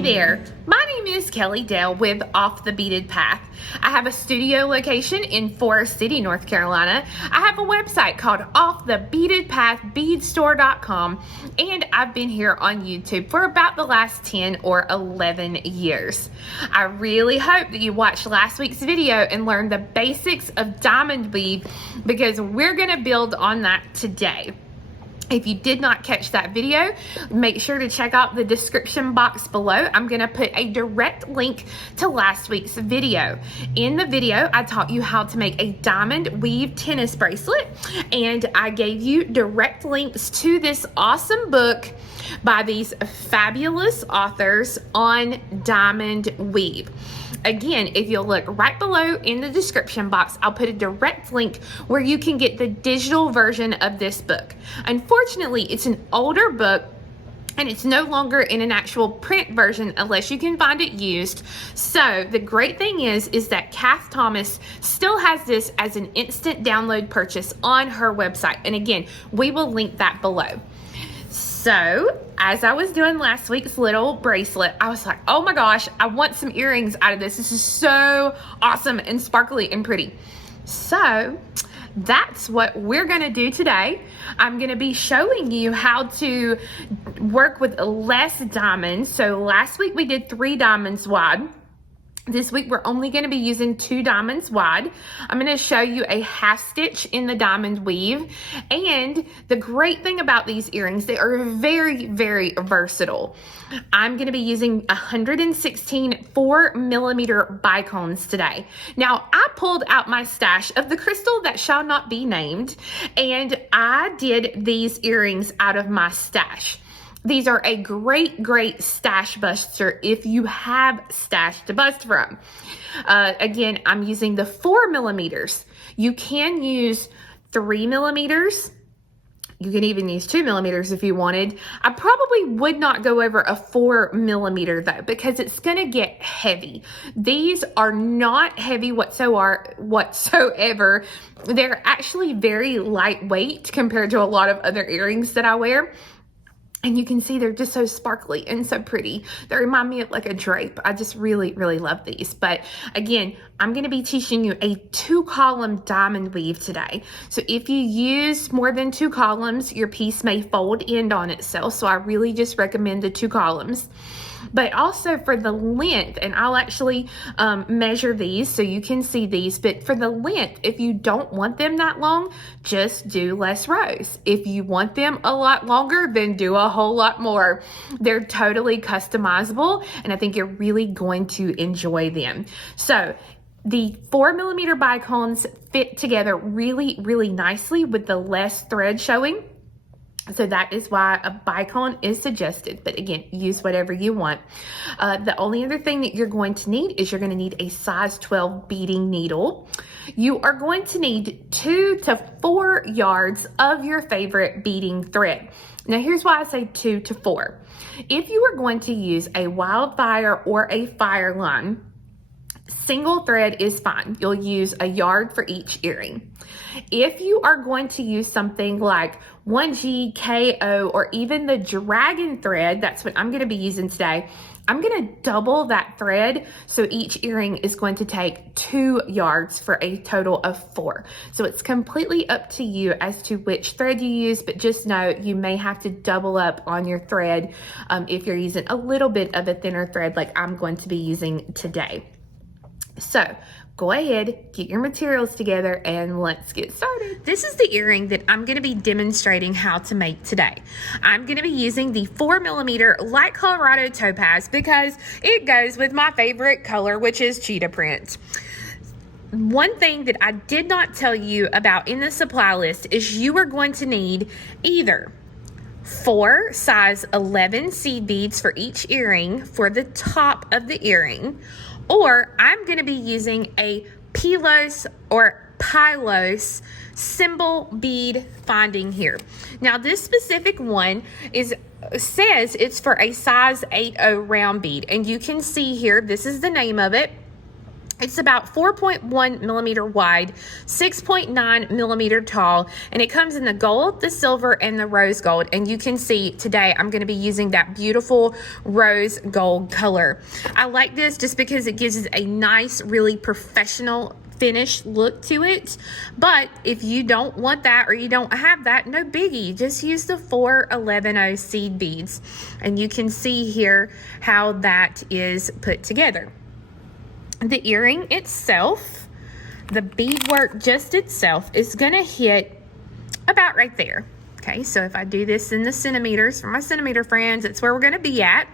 Hey there, my name is Kelly Dale with Off the Beaded Path. I have a studio location in Forest City, North Carolina. I have a website called Off the Beaded Path beadstore.com, and I've been here on YouTube for about the last 10 or 11 years. I really hope that you watched last week's video and learned the basics of diamond weave, because we're going to build on that today. If you did not catch that video, make sure to check out the description box below. I'm going to put a direct link to last week's video. In the video, I taught you how to make a diamond weave tennis bracelet, and I gave you direct links to this awesome book by these fabulous authors on diamond weave. Again, if you'll look right below in the description box, I'll put a direct link where you can get the digital version of this book. Unfortunately, it's an older book and it's no longer in an actual print version unless you can find it used. So the great thing is that Cath Thomas still has this as an instant download purchase on her website. And again, we will link that below. So, as I was doing last week's little bracelet, I was like, oh my gosh, I want some earrings out of this. This is so awesome and sparkly and pretty. So, that's what we're going to do today. I'm going to be showing you how to work with less diamonds. So, last week we did 3 diamonds wide. This week we're only going to be using 2 diamonds wide. I'm going to show you a half stitch in the diamond weave. And the great thing about these earrings, they are very, very versatile. I'm going to be using 116 4mm Bicones today. Now, I pulled out my stash of the crystal that shall not be named, and I did these earrings out of my stash. These are a great, great stash buster if you have stash to bust from. Again, I'm using the 4mm. You can use 3mm. You can even use 2mm if you wanted. I probably would not go over a 4mm though, because it's going to get heavy. These are not heavy whatsoever. They're actually very lightweight compared to a lot of other earrings that I wear. And you can see they're just so sparkly and so pretty. They remind me of like a drape. I just really, really love these. But again, I'm going to be teaching you a 2-column diamond weave today. So if you use more than 2 columns, your piece may fold in on itself. So I really just recommend the 2 columns. But also for the length, and I'll actually measure these so you can see these, but for the length, if you don't want them that long, just do less rows. If you want them a lot longer, then do a whole lot more. They're totally customizable, and I think you're really going to enjoy them. So the 4mm Bicones fit together really, really nicely with the less thread showing. So that is why a bicone is suggested. But again, use whatever you want. The only other thing that you're going to need is you're going to need a size 12 beading needle. You are going to need 2 to 4 yards of your favorite beading thread. Now here's why I say 2 to 4. If you are going to use a wildfire or a fire line, single thread is fine. You'll use a yard for each earring. If you are going to use something like 1G, KO, or even the dragon thread, that's what I'm going to be using today, I'm going to double that thread, so each earring is going to take 2 yards for a total of 4. So it's completely up to you as to which thread you use, but just know you may have to double up on your thread if you're using a little bit of a thinner thread like I'm going to be using today. So go ahead, get your materials together, and let's get started. This is the earring that I'm going to be demonstrating how to make today. I'm going to be using the 4mm Light Colorado Topaz because it goes with my favorite color, which is cheetah print. One thing that I did not tell you about in the supply list is you are going to need either 4 size 11 seed beads for each earring for the top of the earring, or I'm going to be using a Pilos or Pilos symbol bead finding here. Now this specific one says it's for a size 8-0 round bead, and you can see here, this is the name of it. It's about 4.1 millimeter wide, 6.9 millimeter tall, and it comes in the gold, the silver, and the rose gold. And you can see today I'm going to be using that beautiful rose gold color. I like this just because it gives it a nice, really professional finish look to it. But if you don't want that or you don't have that, no biggie. Just use the 411 seed beads. And you can see here how that is put together. The earring itself, the beadwork just itself is going to hit about right there. Okay, so if I do this in the centimeters for my centimeter friends, it's where we're going to be at.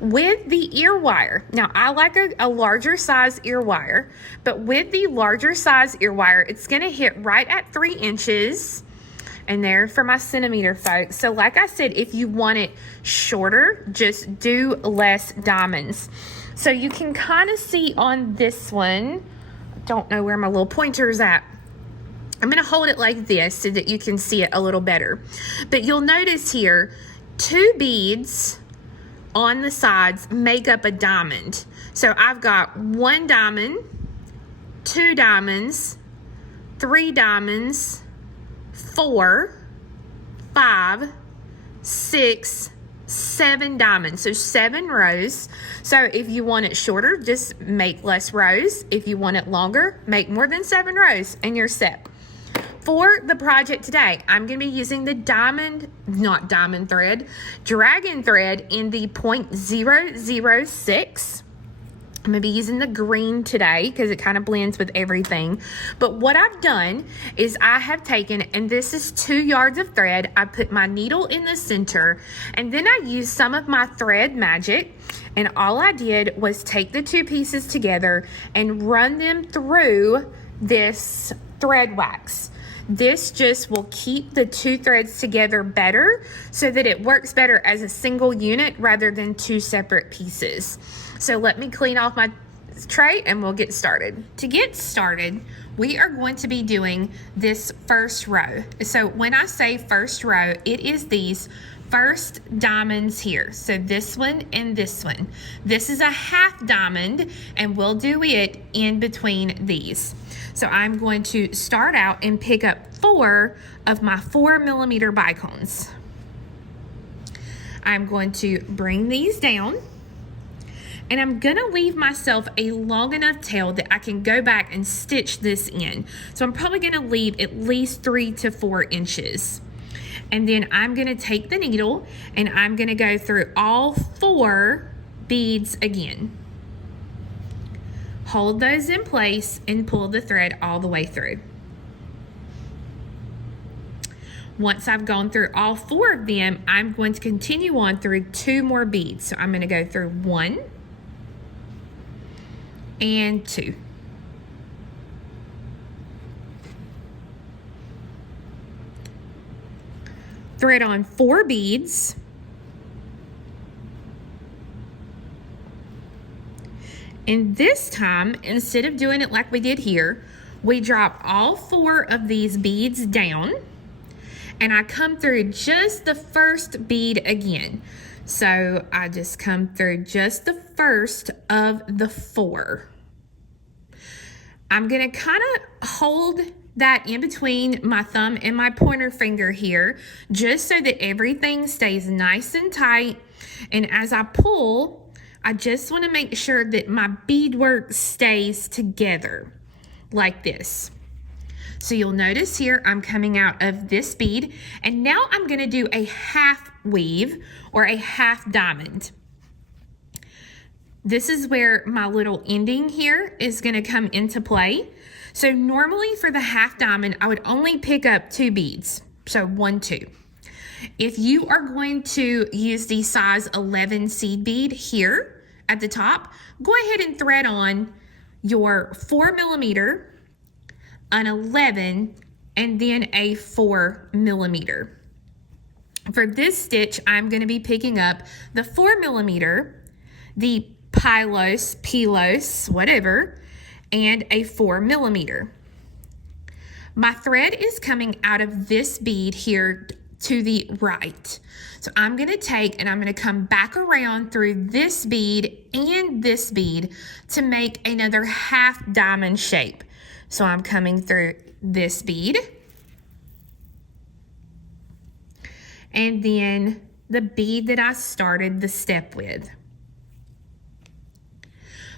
With the ear wire, now I like a larger size ear wire, but with the larger size ear wire, it's going to hit right at 3 inches. And there for my centimeter folks. So like I said, if you want it shorter, just do less diamonds. So you can kind of see on this one, I don't know where my little pointer is at. I'm going to hold it like this so that you can see it a little better. But you'll notice here, 2 beads on the sides make up a diamond. So I've got 1 diamond, 2 diamonds, 3 diamonds, 4, 5, 6, 7 diamonds. So 7 rows. So if you want it shorter, just make less rows. If you want it longer, make more than 7 rows and you're set. For the project today, I'm going to be using the dragon thread in the 0.006. I'm going to be using the green today because it kind of blends with everything. But what I've done is I have taken, and this is 2 yards of thread. I put my needle in the center, and then I used some of my thread magic. And all I did was take the 2 pieces together and run them through this thread wax. This just will keep the 2 threads together better so that it works better as a single unit rather than 2 separate pieces. So let me clean off my tray and we'll get started. To get started, we are going to be doing this first row. So when I say first row, it is these first diamonds here. So this one and this one. This is a half diamond and we'll do it in between these. So I'm going to start out and pick up 4 of my 4 millimeter bicones. I'm going to bring these down. And I'm gonna leave myself a long enough tail that I can go back and stitch this in. So I'm probably gonna leave at least 3 to 4 inches. And then I'm gonna take the needle and I'm gonna go through all 4 beads again. Hold those in place and pull the thread all the way through. Once I've gone through all 4 of them, I'm going to continue on through 2 more beads. So I'm gonna go through 1, and 2. Thread on 4 beads. And this time, instead of doing it like we did here, we drop all 4 of these beads down and I come through just the first bead again. So I just come through just the first of the 4. I'm going to kind of hold that in between my thumb and my pointer finger here, just so that everything stays nice and tight. And as I pull, I just want to make sure that my beadwork stays together like this. So you'll notice here I'm coming out of this bead, and now I'm going to do a half weave or a half diamond. This is where my little ending here is going to come into play. So normally for the half diamond, I would only pick up 2 beads. So 1, 2. If you are going to use the size 11 seed bead here at the top, go ahead and thread on your 4 millimeter, an 11, and then a 4 millimeter. For this stitch, I'm going to be picking up the 4 millimeter, the Pilos, whatever, and a 4 millimeter. My thread is coming out of this bead here to the right. So I'm going to take and I'm going to come back around through this bead and this bead to make another half diamond shape. So I'm coming through this bead and then the bead that I started the step with.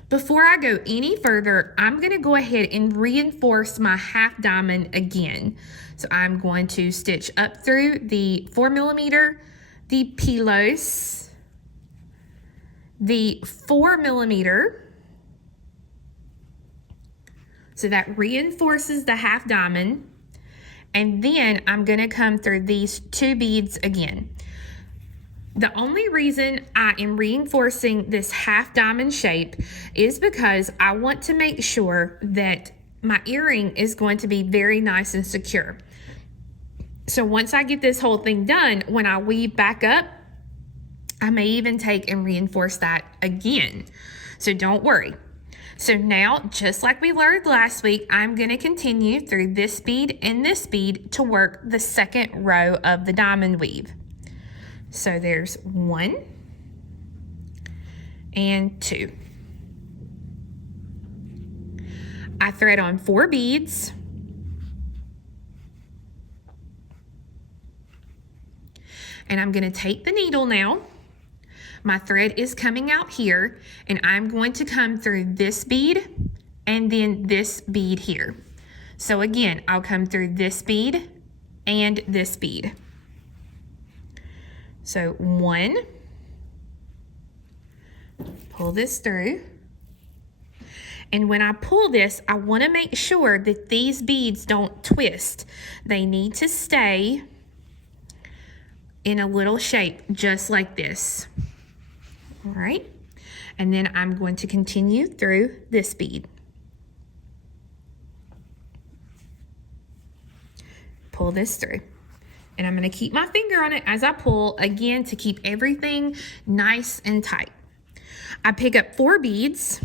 Before I go any further, I'm going to go ahead and reinforce my half diamond again. So I'm going to stitch up through the 4mm, the Pilos, the 4mm. So that reinforces the half diamond. And then I'm going to come through these 2 beads again. The only reason I am reinforcing this half diamond shape is because I want to make sure that my earring is going to be very nice and secure. So once I get this whole thing done, when I weave back up, I may even take and reinforce that again. So don't worry. So now, just like we learned last week, I'm going to continue through this bead and this bead to work the second row of the diamond weave. So there's 1 and 2. I thread on 4 beads. And I'm going to take the needle now. My thread is coming out here and I'm going to come through this bead and then this bead here. So again, I'll come through this bead and this bead. So 1, pull this through, and when I pull this, I want to make sure that these beads don't twist. They need to stay in a little shape just like this. All right, and then I'm going to continue through this bead. Pull this through. And I'm going to keep my finger on it as I pull, again, to keep everything nice and tight. I pick up 4 beads.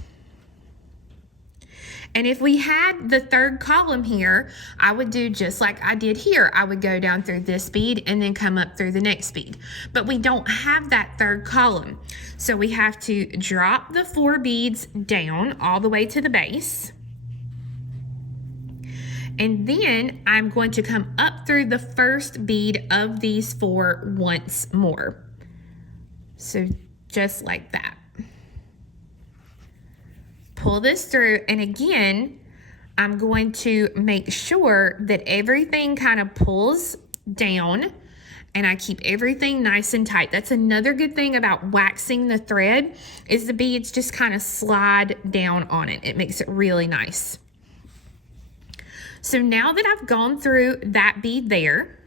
And if we had the 3rd column here, I would do just like I did here. I would go down through this bead and then come up through the next bead. But we don't have that 3rd column. So we have to drop the 4 beads down all the way to the base. And then I'm going to come up through the first bead of these 4 once more. So just like that. Pull this through, and again, I'm going to make sure that everything kind of pulls down and I keep everything nice and tight. That's another good thing about waxing the thread is the beads just kind of slide down on it. It makes it really nice. So now that I've gone through that bead there,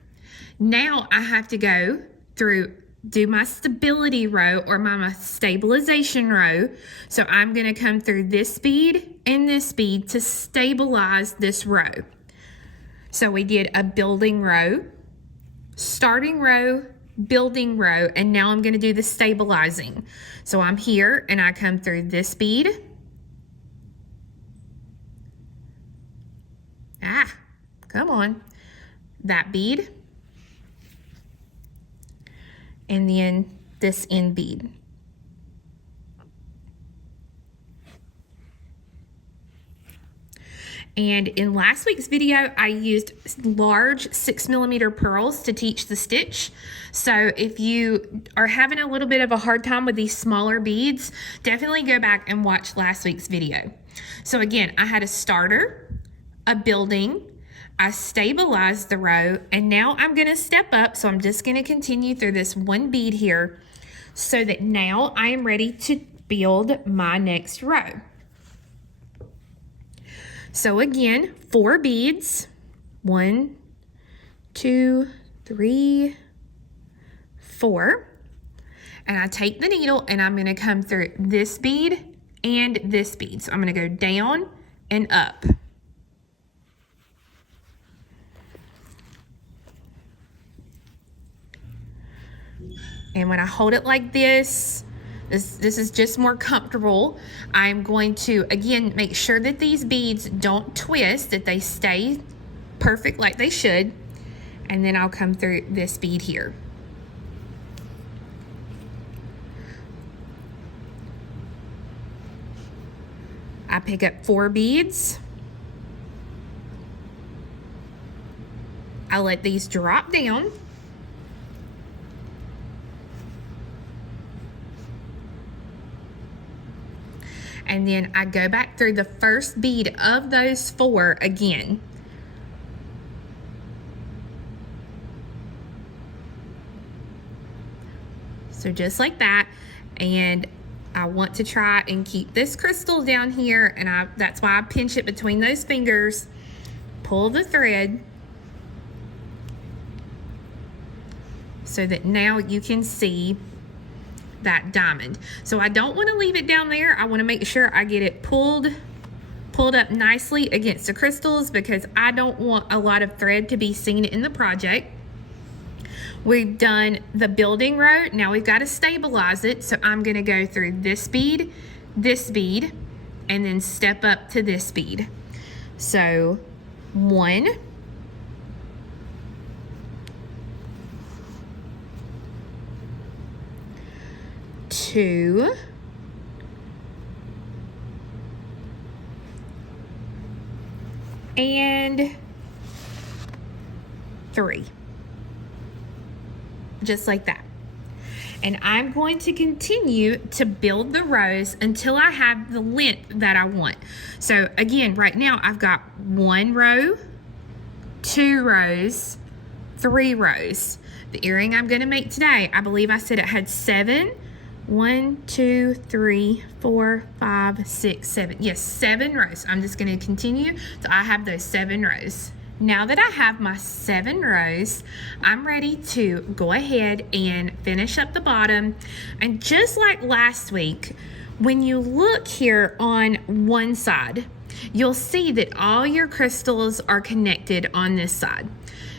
now I have to go through, do my stability row or my stabilization row. So I'm going to come through this bead and this bead to stabilize this row. So we did a building row, starting row, building row, and now I'm going to do the stabilizing. So I'm here and I come through this bead. Come on, that bead, and then this end bead. And in last week's video, I used large 6mm pearls to teach the stitch. So if you are having a little bit of a hard time with these smaller beads, definitely go back and watch last week's video. So again, I had a starter, a building, I stabilized the row, and now I'm going to step up. So I'm just going to continue through this 1 bead here so that now I am ready to build my next row. So again, 4 beads, 1, 2, 3, 4. And I take the needle and I'm going to come through this bead and this bead. So I'm going to go down and up. And when I hold it like this, this is just more comfortable. I'm going to, again, make sure that these beads don't twist, that they stay perfect like they should. and then I'll come through this bead here. I pick up 4 beads. I let these drop down. And then I go back through the first bead of those 4 again. So just like that. And I want to try and keep this crystal down here, and that's why I pinch it between those fingers, pull the thread, so that now you can see that diamond. So I don't want to leave it down there. I want to make sure I get it pulled up nicely against the crystals, because I don't want a lot of thread to be seen in the project. We've done the building row. Now we've got to stabilize it. So I'm going to go through this bead, and then step up to this bead. So 1, 2, and 3. Just like that. And I'm going to continue to build the rows until I have the length that I want. So again, right now I've got 1 row, 2 rows, 3 rows. The earring I'm going to make today, I believe I said it had 7. 1, 2, 3, 4, 5, 6, 7. Yes, 7 rows. I'm just going to continue till I have those 7 rows. Now that I have my 7 rows, I'm ready to go ahead and finish up the bottom. And just like last week, when you look here on one side, you'll see that all your crystals are connected on this side.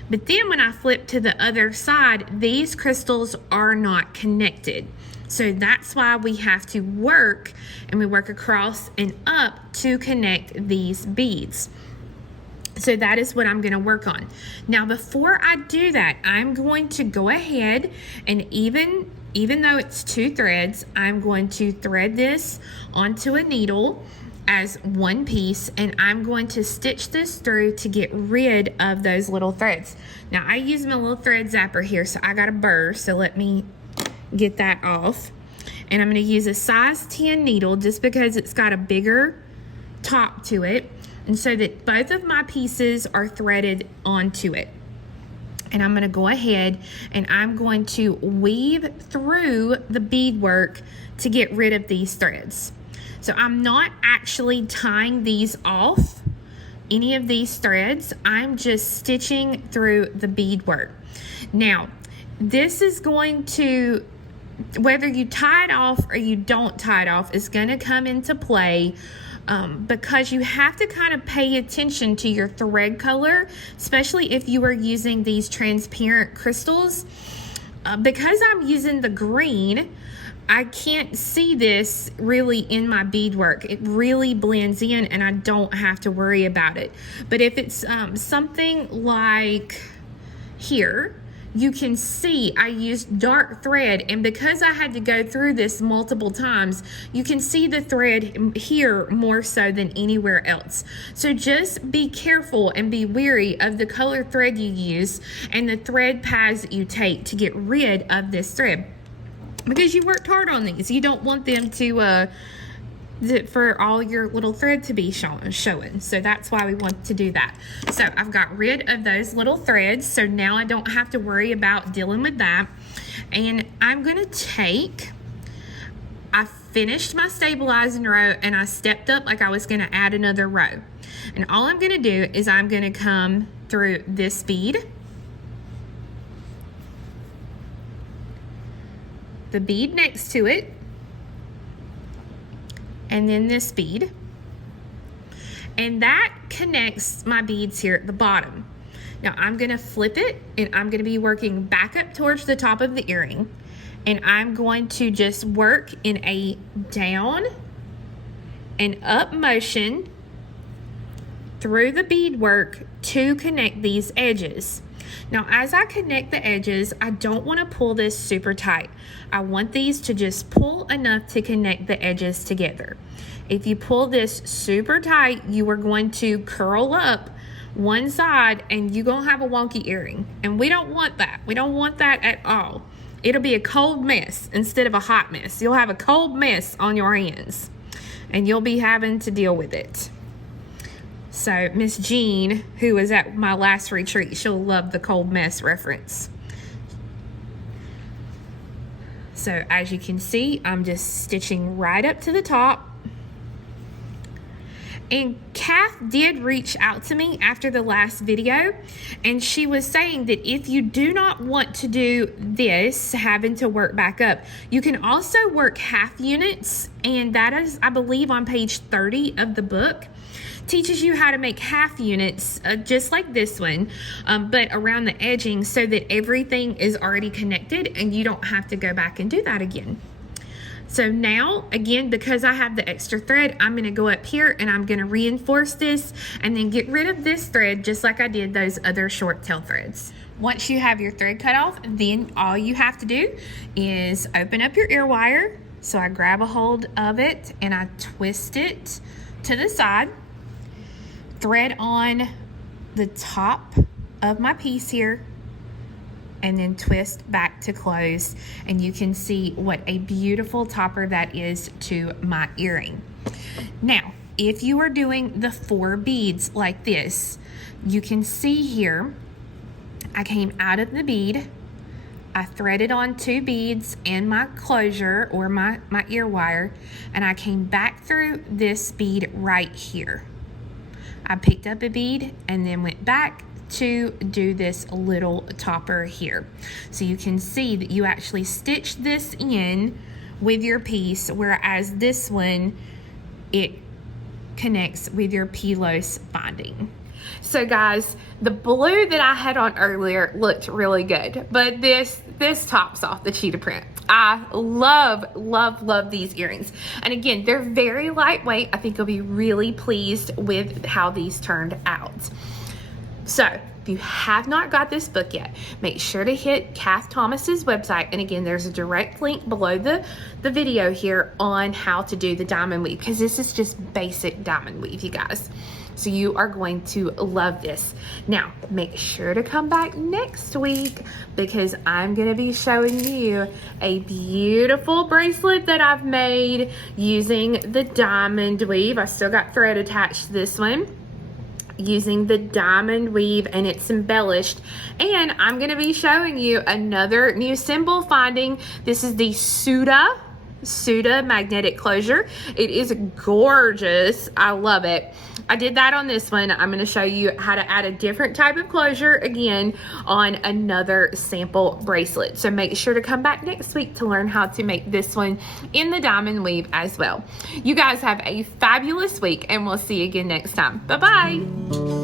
But then when I flip to the other side, these crystals are not connected. So that's why we have to work, and we work across and up to connect these beads. So that is what I'm going to work on. Now, before I do that, I'm going to go ahead and even though it's 2 threads, I'm going to thread this onto a needle as one piece, and I'm going to stitch this through to get rid of those little threads. Now, I use my little thread zapper here, so I got a burr, so let me get that off. And I'm going to use a size 10 needle just because it's got a bigger top to it, and so that both of my pieces are threaded onto it. And I'm going to go ahead and I'm going to weave through the beadwork to get rid of these threads. So I'm not actually tying these off, any of these threads. I'm just stitching through the beadwork. Now, this is going to, whether you tie it off or you don't tie it off, is going to come into play because you have to kind of pay attention to your thread color, especially if you are using these transparent crystals. Because I'm using the green, I can't see this really in my beadwork. It really blends in and I don't have to worry about it. But if it's something like here, you can see I used dark thread, and because I had to go through this multiple times, you can see the thread here more so than anywhere else. So just be careful and be wary of the color thread you use and the thread paths that you take to get rid of this thread, because you worked hard on these. You don't want them to for all your little thread to be showing. So that's why we want to do that. So I've got rid of those little threads, so now I don't have to worry about dealing with that. And I'm gonna I finished my stabilizing row and I stepped up like I was gonna add another row. And all I'm gonna do is I'm gonna come through this bead, the bead next to it, and then this bead, and that connects my beads here at the bottom. Now I'm gonna flip it and I'm gonna be working back up towards the top of the earring, and I'm going to just work in a down and up motion through the beadwork to connect these edges. Now, as I connect the edges, I don't want to pull this super tight. I want these to just pull enough to connect the edges together. If you pull this super tight, you are going to curl up one side and you're going to have a wonky earring. And we don't want that. We don't want that at all. It'll be a cold mess instead of a hot mess. You'll have a cold mess on your hands and you'll be having to deal with it. So Miss Jean, who was at my last retreat, she'll love the cold mess reference. So as you can see, I'm just stitching right up to the top. And Cath did reach out to me after the last video, and she was saying that if you do not want to do this, having to work back up, you can also work half units, and that is, I believe, on page 30 of the book. Teaches you how to make half units just like this one, but around the edging so that everything is already connected and you don't have to go back and do that again. So now, again, because I have the extra thread, I'm going to go up here and I'm going to reinforce this and then get rid of this thread just like I did those other short tail threads. Once you have your thread cut off, then all you have to do is open up your ear wire. So I grab a hold of it and I twist it to the side, thread on the top of my piece here, and then twist back to close, and you can see what a beautiful topper that is to my earring. Now, if you are doing the 4 beads like this, you can see here, I came out of the bead, I threaded on 2 beads and my closure or my ear wire, and I came back through this bead right here. I picked up a bead and then went back to do this little topper here. So you can see that you actually stitch this in with your piece, whereas this one, it connects with your Pilos binding. So guys, the blue that I had on earlier looked really good, but this tops off the cheetah print. I love these earrings. And again, they're very lightweight. I think you'll be really pleased with how these turned out. So if you have not got this book yet, make sure to hit Cath Thomas's website. And again, there's a direct link below the video here on how to do the diamond weave, because this is just basic diamond weave, you guys. So you are going to love this. Now, make sure to come back next week because I'm going to be showing you a beautiful bracelet that I've made using the diamond weave. I still got thread attached to this one, using the diamond weave, and it's embellished. And I'm going to be showing you another new symbol finding. This is the Suda magnetic closure. It is gorgeous. I love it. I did that on this one. I'm going to show you how to add a different type of closure again on another sample bracelet. So make sure to come back next week to learn how to make this one in the diamond weave as well. You guys have a fabulous week, and we'll see you again next time. Bye-bye.